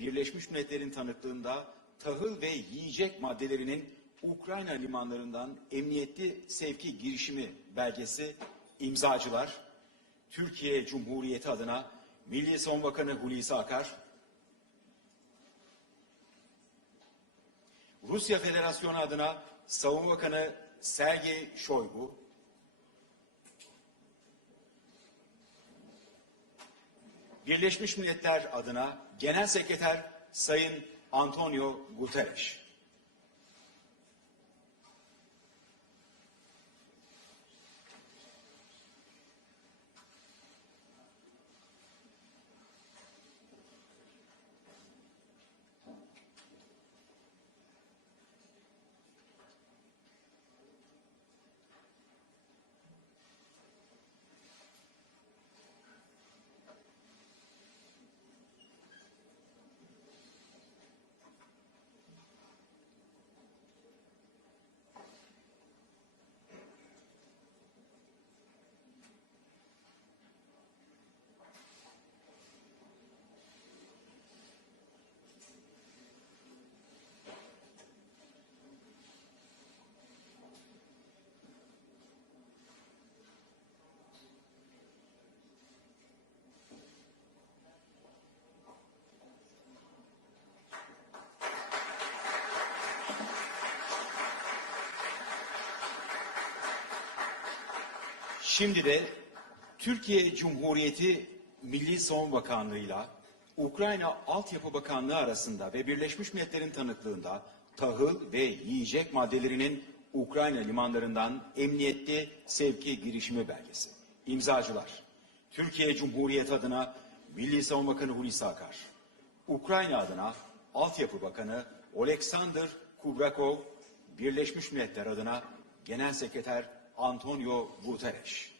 Birleşmiş Milletler'in tanıklığında tahıl ve yiyecek maddelerinin Ukrayna limanlarından emniyetli sevki girişimi belgesi imzacılar Türkiye Cumhuriyeti adına Milli Savunma Bakanı Hulusi Akar, Rusya Federasyonu adına Savunma Bakanı Sergey Shoigu, Birleşmiş Milletler adına Genel Sekreter Sayın Antonio Guterres. Şimdi de Türkiye Cumhuriyeti Milli Savunma Bakanlığı'yla Ukrayna Altyapı Bakanlığı arasında ve Birleşmiş Milletler'in tanıklığında tahıl ve yiyecek maddelerinin Ukrayna limanlarından emniyetli sevki girişimi belgesi. İmzacılar Türkiye Cumhuriyeti adına Milli Savunma Bakanı Hulusi Akar, Ukrayna adına Altyapı Bakanı Oleksandr Kubrakov, Birleşmiş Milletler adına Genel Sekreter Antonio Guterres.